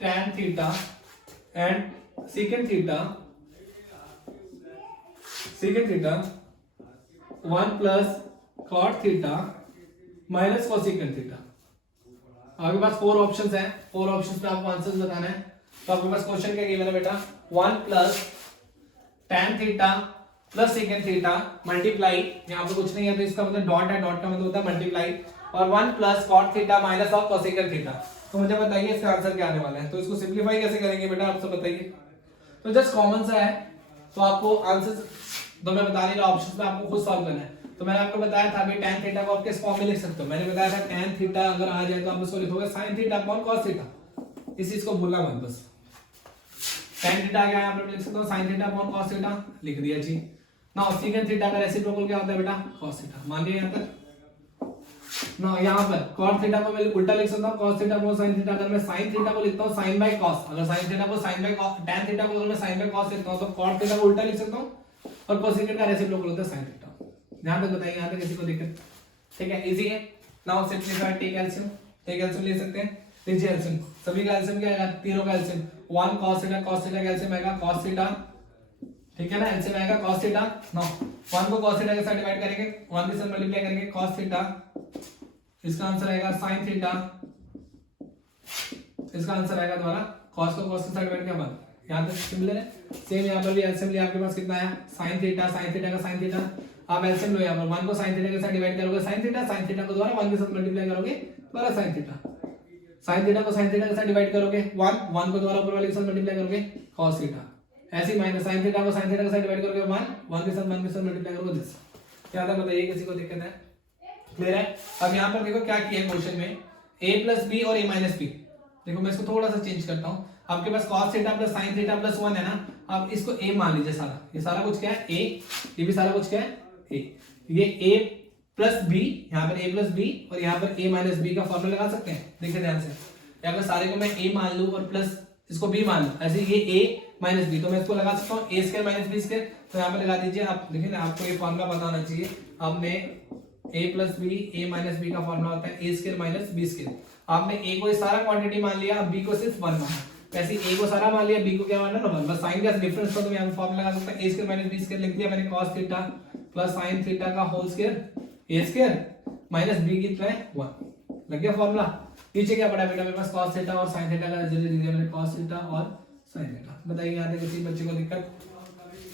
tan theta and secant theta 1 plus cot theta minus cosecant theta. आपके पास 4 ऑप्शंस हैं, 4 ऑप्शंस पे आपको आंसर्स बताना है। तो आपके पास क्वेश्चन क्या गिवन है बेटा? 1 plus tan theta plus secant theta multiply, यहाँ पे कुछ नहीं है तो इसका मतलब डॉट है, डॉट का मतलब होता है मल्टीप्लाई, और 1 plus cot theta minus of cosecant theta. तो मुझे बताइए इसका आंसर क्या आने वाला है? तो इसको सिंपलीफाई कैसे करेंगे बेटा, आप सब बताइए। तो जस्ट कॉमन सा है, तो आपको आंसर तो मैं बता नहीं रहा, ऑप्शन में आपको खुद सॉल्व करना है। तो मैंने आपको बताया था अभी tan थीटा को आप किस फॉर्म में लिख सकते हो, मैंने बताया था tan थीटा अगर आ जाए तो आप उसको लिखोगे sin theta upon cos theta, इस चीज को भूलना मत बस। tan थीटा क्या है यहाँ पर लिख सकते हो sin theta upon cos theta, लिख दिया जी। ना secant थीटा का रेसिप्रोकल क्या होता है बेटा cos थीटा, मान लिया यहाँ तक ना। यहाँ पर cot थीटा को मैं उल्टा लिख सकता हूँ cos theta upon sin theta, अगर मैं sin थीटा को लिखता हूँ sin बाय cos, अगर sin थीटा को sin by cos, tan theta को अगर मैं sin बाय cos लिखता हूँ तो cot थीटा को उल्टा लिख सकता हूँ और cosecant का रेसिप्रोकल होता है sin थीटा। ध्यान तक बताइए, यहाँ तक किसी को दिक्कत? ठीक है, इजी है। Now simplify, take LCM, take LCM ले सकते हैं, लीजिए एलसीएम, सभी का एलसीएम क्या आएगा, तीनों का एलसीएम 1 cos थीटा का एलसीएम आएगा cos थीटा, ठीक है ना, एलसीएम आएगा cos थीटा। नाउ 1 को cos थीटा के साथ डिवाइड करेंगे, 1 के साथ मल्टीप्लाई करेंगे cos थीटा, इसका आंसर आएगा sin थीटा, इसका आंसर आएगा द्वारा cos को cos के साथ डिवाइड किया 1। यहां तक सिमिलर है। सेम यहां पर भी एलसीएम लिया, आपके पास कितना आया sin थीटा का sin थीटा, आप एलसीएम लो यहां पर 1 को sin थीटा के साथ डिवाइड करोगे sin थीटा को द्वारा 1 के साथ मल्टीप्लाई करोगे द्वारा sin थीटा को sin थीटा के साथ डिवाइड करोगे 1 को द्वारा ऊपर वाले के साथ मल्टीप्लाई करोगे cos थीटा, ऐसे ही माइनस sin थीटा को sin थीटा के साथ डिवाइड करोगे 1 के साथ मल्टीप्लाई करोगे दिस। क्या था बताइए, किसी को दिक्कत है? क्लियर है। अब यहां पर देखो क्या किया है क्वेश्चन में, a प्लस बी और a माइनस बी। देखो मैं इसको थोड़ा सा चेंज करता हूं, आपके पास cos theta plus sin theta plus 1 है ना, आप इसको a मान लीजिए सारा, ये सारा कुछ क्या है a, ये भी सारा कुछ क्या है a, ये a प्लस b, यहाँ पर a प्लस b और यहाँ पर a माइनस b का फॉर्मूला लगा सकते हैं। देखिए ध्यान से, यहाँ पर सारे को मैं a मान लूं और प्लस इसको b मान लूं, ऐसे ये a माइनस b, तो मैं इसको लगा सकता हूँ a square minus b square, तो यहाँ पर लगा दीजिए आप। देखिए ना, आपको ये फॉर्मूला पता होना चाहिए, आपने a plus B a minus B का फॉर्मूला होता है a square minus b square. आपने a को सारा क्वांटिटी मान लिया, अब b को सिर्फ 1 माना, वैसे a को सारा मान लिया, b को क्या मानना ना 1, बस साइन का डिफरेंस तो मैं यहां पे फॉर्मूला लगा सकता हूं, a square minus b square लिख दिया मैंने, cos theta plus sin theta का whole square a square minus b कितना है 1, लग गया फॉर्मूला। नीचे क्या पड़ा बेटा मेरे पास cos थीटा और sin थीटा का जल्दी लिख दिया मैंने, cos थीटा और sin थीटा। बताइए यहां तक किसी बच्चे को दिक्कत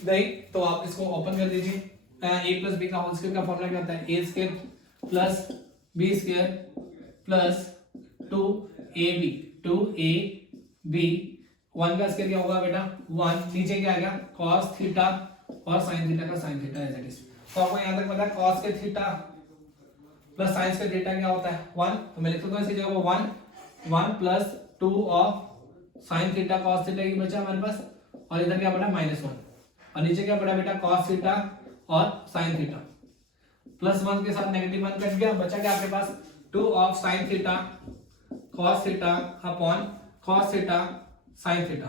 नहीं? तो आप इसको ओपन कर दीजिए, a प्लस b का होल स्क्वायर का फॉर्मूला क्या होता है, a square plus b square plus 2ab 1 का स्क्वायर क्या होगा बेटा 1, नीचे क्या आएगा cos थीटा और sin थीटा का sin theta as it is. तो आपको यहां तक पता है cos के थीटा प्लस sin के थीटा क्या होता है 1, तो मैं लिख सकता हूं इसकी जगह पर 1 plus 2 of sin theta cos theta की बचा हमारे पास, और इधर क्या पड़ा -1, और नीचे क्या पड़ा बेटा cos थीटा और sin थीटा, प्लस 1 के साथ नेगेटिव 1 कट गया, बचा क्या आपके पास 2 of sin theta cos theta upon cos theta sin theta,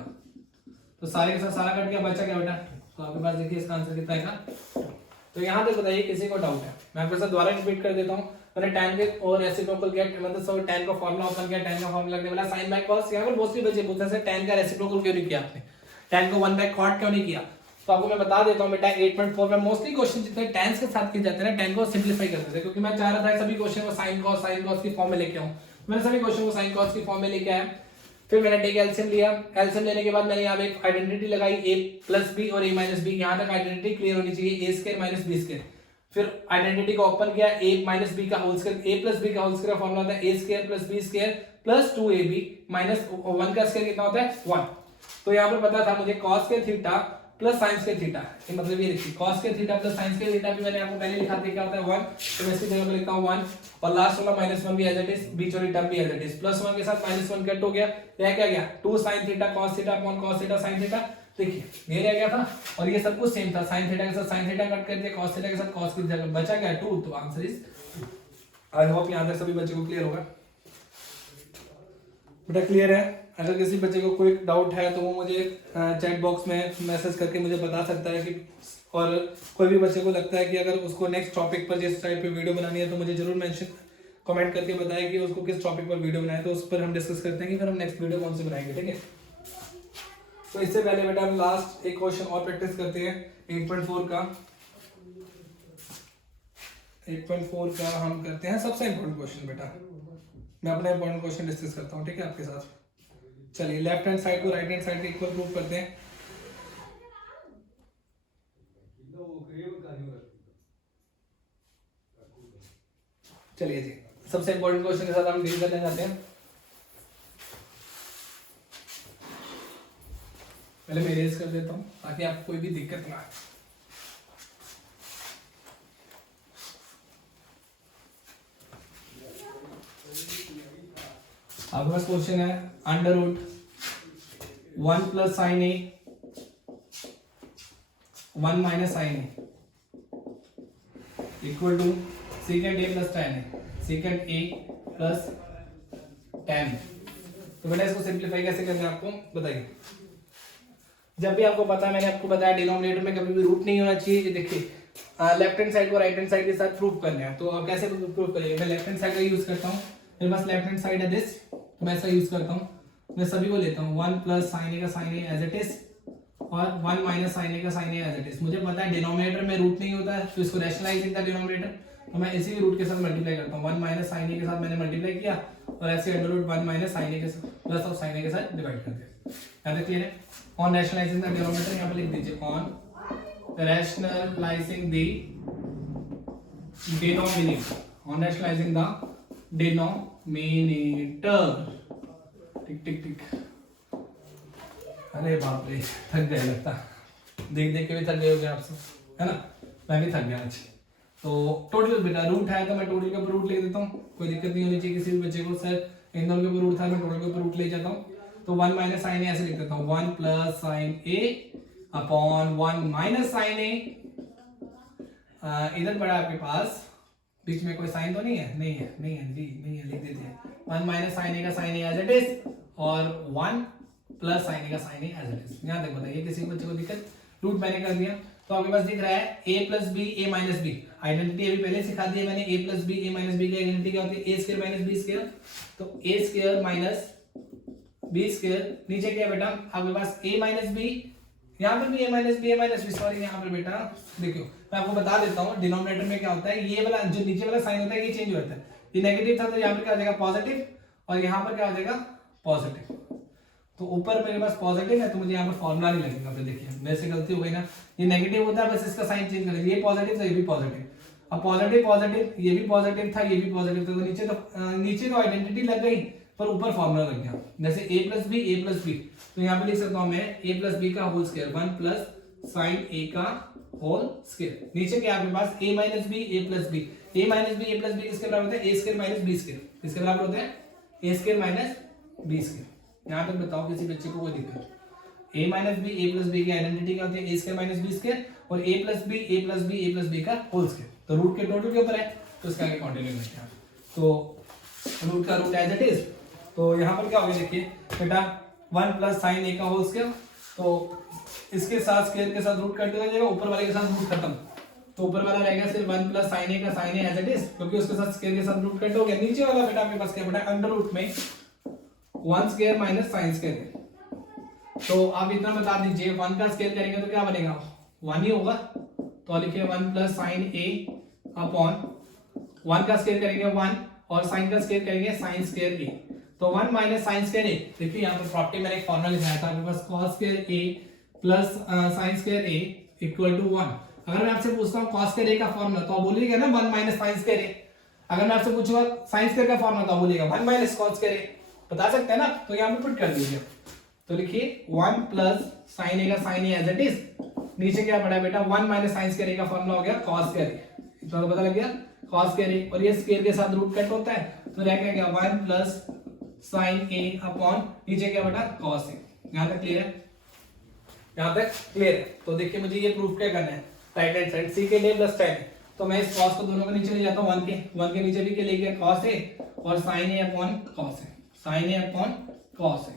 तो सारे के साथ सारा कट गया, बचा क्या बेटा, तो आपके पास देखिए इसका आंसर कितना आएगा। तो यहां तक बताइए किसी को डाउट है? मैं आपके साथ दोबारा रिपीट कर देता हूं, मैंने tan के और रेसिप्रोकल गेट मतलब सब tan का फार्मूला ओपन किया, tan का फार्मूला लगने वाला sin बाय cos, यहां पर मोस्टली बच्चे पूछते हैं tan का रेसिप्रोकल क्यों नहीं किया आपने, tan को 1 बाय cot क्यों नहीं किया? तो आपको मैं बता देता हूं बेटा 8.4 में मोस्टली क्वेश्चन जितने tan के साथ किए जाते हैं ना, tan को सिंपलीफाई करते थे, क्योंकि मैं चाह रहा था सभी क्वेश्चन को sin cos की फॉर्म में लेके आऊं। मैंने सभी क्वेश्चन को sin cos की फॉर्म में लेके आया, फिर मैंने टेक एलसीएम लिया, एलसीएम लेने के बाद मैंने यहाँ पे एक आइडेंटिटी लगाई a प्लस बी और a माइनस बी, यहाँ तक आइडेंटिटी क्लियर होनी चाहिए, a square minus b square. फिर आइडेंटिटी को ओपन किया, a माइनस बी का whole square, a plus B का होल स्क्वायर फॉर्मूला होता है a square plus b square plus 2ab minus 1 का स्क्वायर कितना होता है 1। तो यहाँ पर पता था मुझे cos के थीटा प्लस साइंस के थीटा, ये मतलब ये देखिए cos के थीटा प्लस साइंस के थीटा भी मैंने आपको पहले लिखा था क्या होता है 1, तो मैं इसकी जगह पे लिखता हूं 1, और लास्ट वाला -1 भी एज इट इज, बीच वाली टर्म भी एज इट इज, प्लस 1 के साथ -1 कट हो गया, यह क्या गया 2 sin theta cos theta upon cos theta sin theta. देखिए ये रह गया था, और ये सब कुछ सेम था, sin थीटा के साथ sin थीटा कट कर दिया, cos थीटा के साथ cos की जगह बचा क्या 2, तो आंसर इज 2। आई होप यहां तक सभी बच्चों को क्लियर होगा बेटा, क्लियर है? अगर किसी बच्चे को कोई डाउट है तो वो मुझे चैट बॉक्स में मैसेज करके मुझे बता सकता है कि, और कोई भी बच्चे को लगता है कि अगर उसको नेक्स्ट टॉपिक पर जिस टाइप पे वीडियो बनानी है तो मुझे जरूर मेंशन कमेंट करके बताए कि उसको किस टॉपिक पर वीडियो बनाए, तो उस पर हम डिस्कस करते हैं कि फिर हम नेक्स्ट वीडियो कौन सी बनाएंगे, ठीक है? तो इससे पहले बेटा हम लास्ट एक क्वेश्चन और प्रैक्टिस करते हैं 8.4 का। 8.4 का हम करते हैं सबसे इम्पोर्टेंट क्वेश्चन बेटा, मैं अपना इम्पोर्टेंट क्वेश्चन डिस्कस करता हूँ, ठीक है आपके साथ। चलिए लेफ्ट हैंड साइड को राइट हैंड साइड के इक्वल प्रूव करते हैं। चलिए जी, सबसे इंपॉर्टेंट क्वेश्चन के साथ हम डील करने जाते हैं। पहले मैं इरेज कर देता हूँ ताकि आपको कोई भी दिक्कत ना आए। आपके पास क्वेश्चन है under root 1 plus sine A 1 minus sine A equal to secant A plus tan A secant A plus tan. तो बेटा इसको सिंप्लीफाई कैसे करना है आपको बताइए। जब भी आपको पता है, मैंने आपको बताया डिनोमिनेटर में कभी भी रूट नहीं होना चाहिए। ये देखिए लेफ्ट हैंड साइड को राइट हैंड साइड के साथ प्रूव करना है। तो आप कैसे प्रूव करिएगा, मैं लेफ्ट हैंड साइड का यूज करता हूँ, मेरे पास लेफ्ट हैंड साइड है दिस, तो मैं ऐसा यूज करता हूँ। मैं सभी को लेता हूँ 1 प्लस साइन ए का sine A as it is और 1 माइनस साइन ए का sine A as it is. मुझे पता है डिनोमिनेटर में रूट नहीं होता है, तो इसको रैशनलाइजिंग द डिनोमिनेटर, तो मैं इसी भी रूट के साथ मल्टीप्लाई करता हूँ। 1 माइनस साइन ए के साथ मैंने मल्टीप्लाई किया और ऐसे अंडर रूट 1 माइनस साइन ए के साथ प्लस ऑफ साइन ए के साथ डिवाइड कर दिया। यहाँ तक क्लियर है। ऑन रैशनलाइजिंग द डिनोमिनेटर यहाँ पे लिख दीजिए on rationalising the denominator, on rationalising the denominator. Tick tick tick. अरे बाप रे थक गया लगता, देख देख के भी थक गए होगे आप सब, है ना। मैं भी थक गया आज। तो टोटल बेटा रूट है तो मैं टोटल के ऊपर रूट लिख देता हूँ, कोई दिक्कत नहीं होनी चाहिए किसी भी बच्चे को। सर इन दोनों के ऊपर रूट था, मैं टोटल के ऊपर रूट ले जाता हूँ। तो 1 माइनस साइन ए ऐसे लिख देता हूँ 1 प्लस साइन ए अपॉन 1 माइनस साइन ए। इधर पड़ा आपके पास, बीच में कोई साइन तो नहीं है, नहीं है जी, नहीं है, लिख देते हैं 1 माइनस साइन ए का sine A as it is और 1 प्लस साइन ए का sine A as it is. यहाँ तक बताइए किसी बच्चे को दिक्कत। रूट मैंने कर दिया तो आपके पास दिख रहा है a plus B A minus B. Identity अभी पहले सिखा दी है मैंने, a plus B A minus B की आइडेंटिटी क्या होती है, a square minus B square. तो a square minus B square, नीचे क्या बेटा आपके पास a माइनस बी, यहाँ पर भी a माइनस बी सॉरी यहाँ पर बेटा देखो मैं आपको बता देता हूँ डिनोमिनेटर में क्या होता है। ये वाला जो नीचे वाला साइन होता है ये चेंज होता है, ये नेगेटिव था तो यहाँ पर क्या हो जाएगा पॉजिटिव और यहाँ पर क्या हो जाएगा पॉजिटिव। तो ऊपर मेरे पास पॉजिटिव है तो मुझे यहाँ पर फॉर्मूला नहीं लगेगा। फिर देखिए मेरे से गलती हो गई ना, ये नेगेटिव होता है बस इसका साइन चेंज कर लीजिए, ये पॉजिटिव था ये भी पॉजिटिव, अब पॉजिटिव पॉजिटिव ये भी पॉजिटिव था ये भी पॉजिटिव था, तो नीचे तो आइडेंटिटी लग गई पर ऊपर फॉर्मूला लग गया। जैसे a प्लस बी, तो यहाँ पे लिख सकता हूँ मैं a प्लस बी का whole square 1 plus sine a का होल स्क्वायर। नीचे क्या आपके पास a minus B A plus B, a minus B A plus B किसके बराबर होता है, a square minus B square, किसके बराबर होता है a square minus B square. यहाँ तक बताओ किसी बच्चे को कोई दिक्कत। a minus B A plus B की आइडेंटिटी क्या होती है, a square minus B square और a plus B A plus B A plus B का होल स्क्वायर। तो रूट के टोटल के ऊपर है तो इसका आगे कंटिन्यू करते हैं। तो रूट का रूट एज इट इज, तो यहाँ पर क्या हो गया देखिए बेटा 1 प्लस साइन ए का होल स्क्वायर, तो इसके साथ स्क्वायर के साथ रूट कट हो जाएगा, ऊपर वाले के साथ रूट खत्म, तो ऊपर वाला रहेगा सिर्फ 1 प्लस साइन ए का sine A as it is, क्योंकि उसके साथ स्क्वायर के साथ रूट कट हो गया। नीचे वाला बेटा आपके पास क्या बेटा अंडर रूट में 1 स्क्वायर माइनस साइन स्क्वायर है। तो आप इतना बता दीजिए 1 का स्क्वायर करेंगे तो क्या बनेगा 1 ही होगा, तो लिखिए 1 प्लस साइन ए अपॉन 1 का स्क्वायर करेंगे 1 और साइन का स्क्वायर करेंगे साइन स्क्वायर ए, तो 1 माइनस साइन स्क्वायर ए। देखिए यहाँ पर प्रॉपर्टी मैंने एक फॉर्मूला लिखाया था आपके पास cos square A plus sine square A equal to 1। अगर मैं आपसे पूछता हूँ cos स्क्वायर ए का फॉर्मूला तो आप बोलिएगा ना 1 माइनस साइन स्क्वायर ए। अगर मैं आपसे पूछूंगा साइन स्क्वायर का फॉर्मूला तो आप बोलिएगा 1 माइनस cos स्क्वायर ए। बता सकते हैं ना, तो यहाँ पे पुट कर दीजिए। तो लिखिए 1 प्लस साइन ए का sine A as it is, नीचे क्या पड़ा बेटा 1 माइनस साइन स्क्वायर ए का फॉर्मूला हो गया cos स्क्वायर ए, इतना तो पता लग गया cos स्क्वायर ए, और ये स्क्वायर के साथ रूट कट होता है तो रह गया 1 प्लस साइन ए अपॉन नीचे क्या बेटा cos ए। यहाँ तक क्लियर है, यहाँ तक क्लियर है। तो देखिए मुझे ये प्रूफ क्या करना है, राइट हैंड साइड सेकंड ए प्लस tan, तो मैं इस cos को दोनों को नीचे ले जाता हूँ 1 के नीचे भी क्या ले गया cos ए और sin ए अपॉन cos ए, sin ए अपॉन cos ए,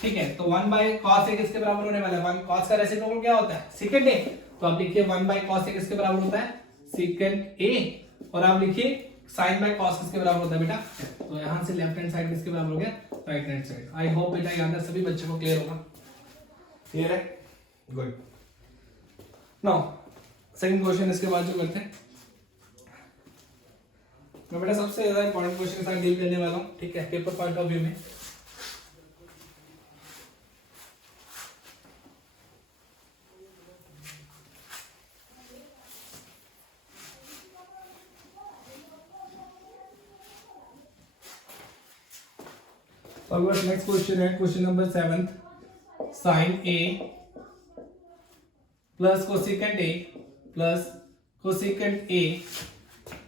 ठीक है। तो 1 बाय cos ए किसके बराबर होने वाला है, 1 cos का रेसिप्रोकल क्या होता है सेकंड ए, तो आप लिखिए 1 बाय cos ए किसके बराबर होता है सेकंड ए, और आप लिखिए sin बाय cos किसके बराबर होता है बेटा, तो यहां से लेफ्ट हैंड साइड किसके बराबर हो गया right hand side. I hope बेटा यहाँ तक सभी बच्चों को क्लियर होगा, क्लियर है, गुड। नाउ सेकंड क्वेश्चन इसके बाद जो करते हैं, मैं बेटा सबसे ज्यादा इंपॉर्टेंट क्वेश्चन के साथ डील करने वाला हूँ, ठीक है, पेपर पॉइंट ऑफ व्यू में। नेक्स्ट क्वेश्चन है question number 7। Sine A plus cosecant A plus cosecant A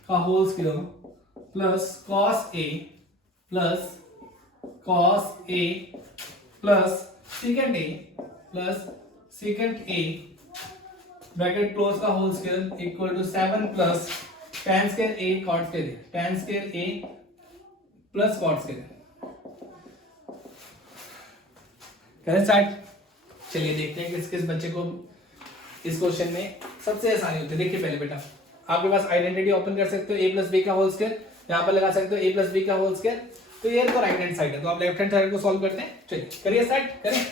का whole square plus cos A plus cos A plus second A plus second A bracket close का whole square equal to 7 plus tan square A cot square A tan square A plus cot square. करें start. चलिए देखते हैं किस किस बच्चे को इस क्वेश्चन में सबसे आसानी होती है। देखिए पहले बेटा आपके पास आइडेंटिटी ओपन कर सकते हो a प्लस बी का होल स्क्वायर, यहाँ पर लगा सकते हो a प्लस बी का होल स्क्वायर। तो ये तो राइट हैंड साइड है, तो आप लेफ्ट हैंड साइड को सॉल्व करते हैं। चलिए करिए स्टार्ट करें।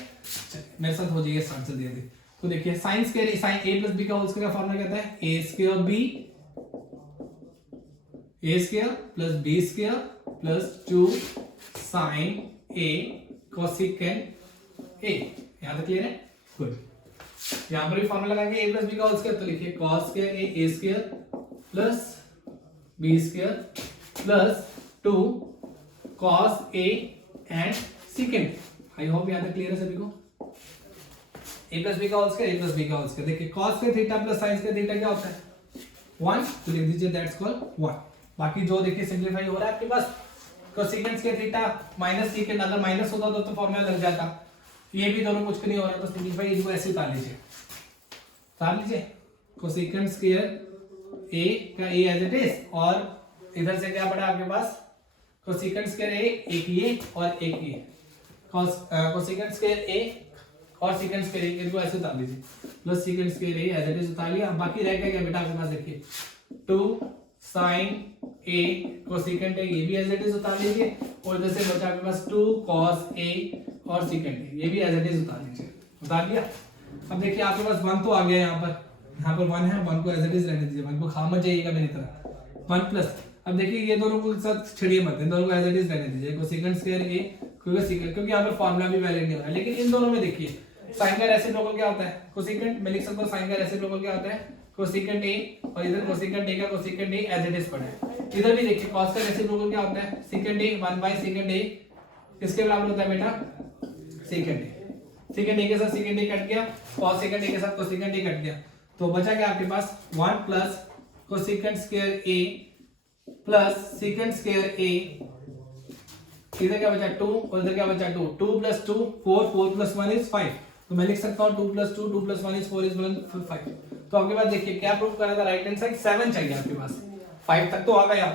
चलिए मेरे साथ हो जाइए स्टार्ट जल्दी जल्दी। तो देखिए sine square sine a plus B का होल स्क्वायर का फॉर्मूला कहता है a square b a square plus b square plus 2 sine a cosecant a। यहां तक क्लियर है? गुड। यहां पर भी फॉर्मूला लगाएंगे a प्लस b का होल स्क्वायर, तो लिखिए cos square a square plus b square plus 2 cos a and second. I hope यहां तक क्लियर है सभी को। a प्लस b का whole square a plus b का होल स्क्वायर। देखिए cos square theta plus sin square theta क्या होता है 1, तो लिख दीजिए दैट्स कॉल्ड 1। बाकी जो देखिए सिंपलीफाई हो रहा है आपके पास cosecant square theta minus secant, अगर माइनस होता तो फॉर्मूला लग जाता। ये भी दोनों कुछ नहीं हो रहा तो सिंपलीफाई इनको ऐसे उतार लीजिए, उतार लीजिए कोसेकेंट स्क्वायर a का a एज इट इज, और इधर से क्या पड़ा आपके पास कोसेकेंट स्क्वायर a एक ये और एक ये कोसेकेंट स्क्वायर a और सेकंड स्क्वायर a इनको ऐसे उतार लीजिए plus second square a as it is उतार लिया। बाकी रह गया क्या बेटा आपके पास देखिए 2 sin a कोसेकेंट a ये भी एज इट इज उतार लीजिए, और इधर से बचा आपके पास 2 cos a और सेकंड a ये भी एज इट इज उतार लीजिए। उतार लिया। अब देखिए आपके पास 1 तो आ गया यहाँ पर 1 है, 1 को एज इट इज रहने दीजिए, 1 को खा मत जाइएगा मेरी तरह 1 प्लस। अब देखिए ये दोनों को साथ छड़िए मत, इन दोनों को एज इट इज रहने दीजिए कोसेकेंट स्क्वायर a क्योंकि यहाँ पर फॉर्मूला भी वैलिड नहीं हो रहा है। लेकिन इन दोनों में देखिए साइन का रेसिप्रोकल क्या होता है कोसेकेंट, मैं लिख सकता हूँ साइन का रेसिप्रोकल क्या होता है कोसेकेंट a, और इधर कोसेकेंट a का cosecant a as it is पड़ा है। इधर भी देखिए cos का रेसिप्रोकल क्या होता है second a 1 by second a किसके बराबर होता है बेटा सेकेंड a। सेकेंड a के साथ सेकेंड a कट गया, cos सेकेंड a के साथ कोसेकेंट a कट गया, तो बचा क्या आपके पास 1 plus cosecant square a plus second square a, इधर क्या बचा 2 और इधर क्या बचा 2, 2 प्लस 2 4, 4 प्लस 1 इज 5, तो मैं लिख सकता हूँ 2 प्लस 2 2 प्लस 1 इज 4 इज 5। तो आपके पास देखिए क्या प्रूव करना था राइट हैंड साइड 7 चाहिए आपके पास, 5 तक तो आ गया।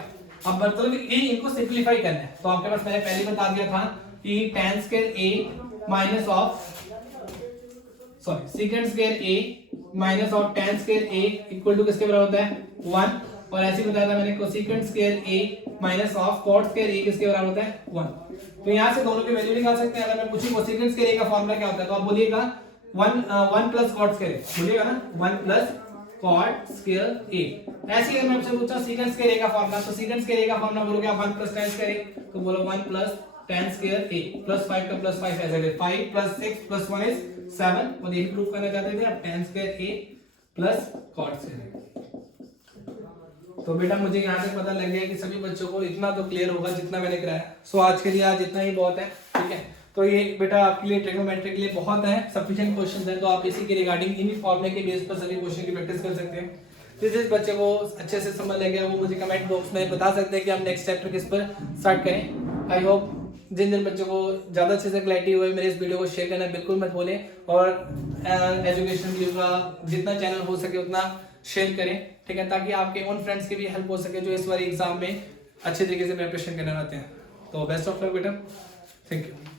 अब मतलब ये इनको सिंपलीफाई करना है, तो आपके पास मैंने पहले बता दिया था कि tan square a minus of second square a minus of tan square a equal to किसके बराबर होता है 1, और ऐसे बताया था मैंने cosecant square a minus of cot square a किसके बराबर होता है 1। तो यहां से दोनों की वैल्यू निकाल सकते हैं। अगर मैं पूछूं कोसेकेंट स्क्वायर a का फार्मूला क्या होता है, तो आप बोलिएगा 1 प्लस cot स्क्वायर a, बोलिएगा ना 1 प्लस cot स्क्वायर a। ऐसे ही अगर मैं आपसे पूछा सेकंड स्क्वायर a का फार्मूला, तो सेकंड स्क्वायर a का फार्मूला बोलोगे आप 1 प्लस tan स्क्वायर a, तो बोलो 1 plus tan square a plus 5 का प्लस 5 ऐसे है 5 प्लस 6 प्लस 1 इज 7, और ये प्रूफ करना चाहते थे आप tan square a plus cot square a। तो बेटा मुझे यहाँ तक पता लग गया कि सभी बच्चों को इतना तो क्लियर होगा जितना मैंने कराया। सो आज के लिए आज इतना ही बहुत है, ठीक है। तो ये बेटा आपके लिए ट्रिग्नोमेट्री के लिए बहुत है, सफिशिएंट क्वेश्चंस हैं, तो आप इसी के रिगार्डिंग इन फॉर्मूले के बेस पर सभी क्वेश्चन की प्रैक्टिस कर सकते हैं। जिस बच्चे को अच्छे से समझ लग गया वो मुझे कमेंट बॉक्स में बता सकते हैं कि हम नेक्स्ट चैप्टर किस पर स्टार्ट करें। आई होप जिन बच्चों को ज़्यादा अच्छे से क्लैरिटी हुई मेरे इस वीडियो को शेयर करना बिल्कुल मत भूलें, और एजुकेशन वीडियो का जितना चैनल हो सके उतना शेयर करें, ठीक है, ताकि आपके उन फ्रेंड्स की भी हेल्प हो सके जो इस बार एग्जाम में अच्छे तरीके से प्रिपरेशन करना चाहते हैं। तो बेस्ट ऑफ लक बेटा, थैंक यू।